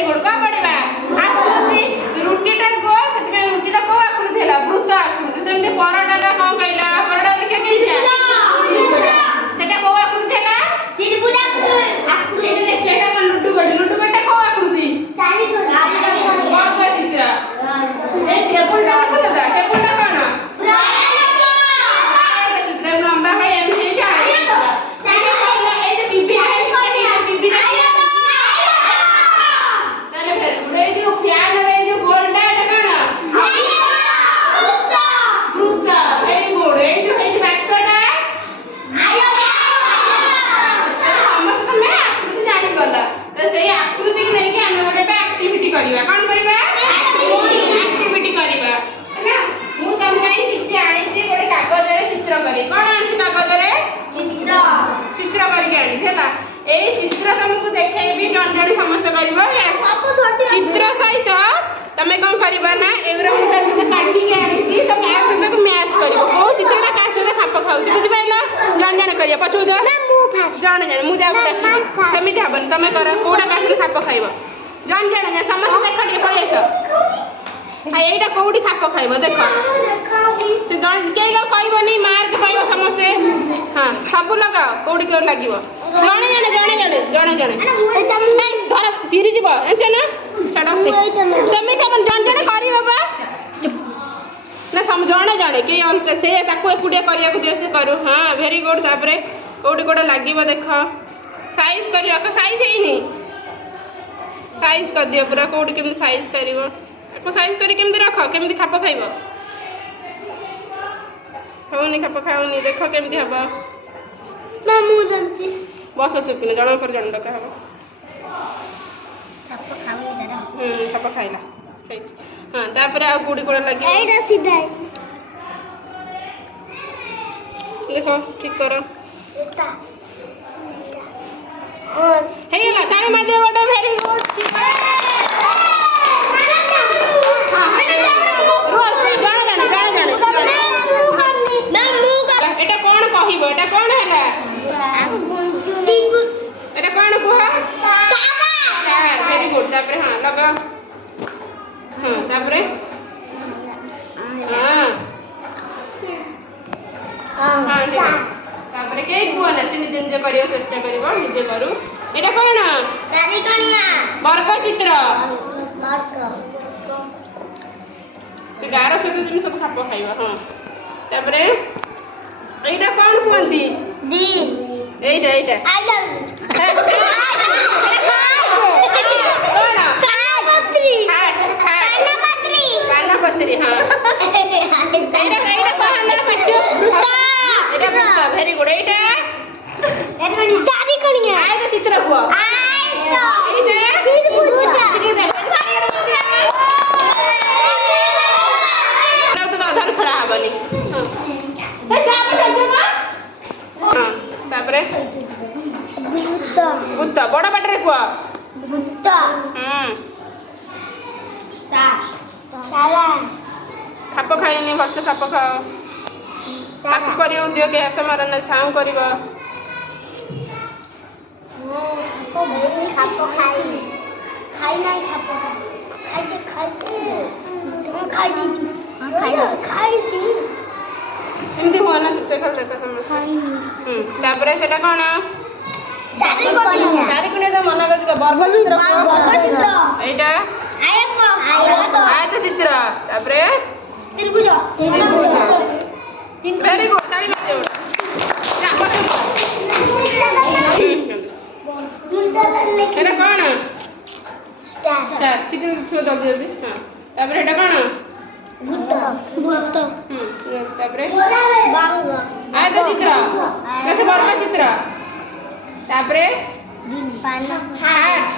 very good का पड़िबा आकृति रुटीटा गोल सेते रुटीटा को आकृति हैला वृत्त आकृति सेमते परोटाटा कोन कहला परोटा देखियो केमिया सेटा को आकृति हैला त्रिभुज आकृति एने सेटा कोन लुड्डू गड्डा को आकृति चाली वर्ग चित्र ए टेबलटा देखो टेबलटा कोन चित्र लंबा है एम जाय चित्र सहित तमे कौन करबा ना एवरा मुटा सहित काटी के आनी छी तो क्या सहित को मैच करियो को चित्रटा का सहित खाप खाउ बुझि पाइला जान जान करिया पछु जा मु फास्ट जान जान मु जाउ देखि समिति हबन तमे कर कोडा का सहित खाप खाइबो जान जान समस्त देख के पळेस आ एटा कोडी खाप खाइबो देखो से जान के कहबनी मार्क पाइबो समस्त हां सब लगाओ कोडी के लागिबो जाने एटा नहीं धर चिरी जीव एचे ना छडा समिति अपन जान जान करी बाबा ना जाने के अलग से ताको एकुडिया करिया को दे से करू हां वेरी गुड तापरे कोडी कोडा लागिबो देखो साइज करी रख साइज हेनी साइज कर दियो पूरा कोडी केम साइज करिवो को साइज करी केम रख केम खाप खाइबो होनी खाप खाओनी देखो केम हबो मामू जानती बस चुपिन जण पर जण डका हबो खाप खाऊ दरा खाप खाइला हां तापर आ कोडी कोडा लागि एटा सीधा देखो ठीक करो एटा और हेला तारे मजे बड़ा वेरी गुड ठीक है एटा कोन हैला एटा कोन कोहा स्टार वेरी गुड तापर हां लगा हां तापर हां हां ठीक है तापर के कोन से निजे निजे करियो चेष्टा करिवो निजे करू एटा कोन चारि कणिया वर्ग चित्र वर्ग से गार से तुम सब खाप खाइबा हां तापर एटा कोन कोंती दिन एटा आई लव पानापत्री हां एटा कहना पिच्चू एटा वेरी गुड एटा चारि कणिया आय तो चित्र हुआ एटा त्रिभुज तो धर खड़ा हबनी हां तापरे बुत्त बड़ बाटरे कुआ बुत्त स्टार तारा खाप खाइनी भलसे खाप खाओ ताकू करियो दियो के हाथ मारना छाऊ करिवो तो बेबी खाप खाई नहीं खाप खाई खाई दी एमती हुआ ना चुपचाप खाल देखा समझ तापरे सेटा कोन चारि कणिया तो मना कर वर्ग चित्र एटा आयत चित्र तापरे त्रिभुज वेरी गुड ताली बजे एटा कोन स्टार सिकन छो दब जल्दी हां तापरे एटा कोन भूत तापरे बांग आयत चित्र कैसे वर्ग चित्र तापरे पाना हार्ट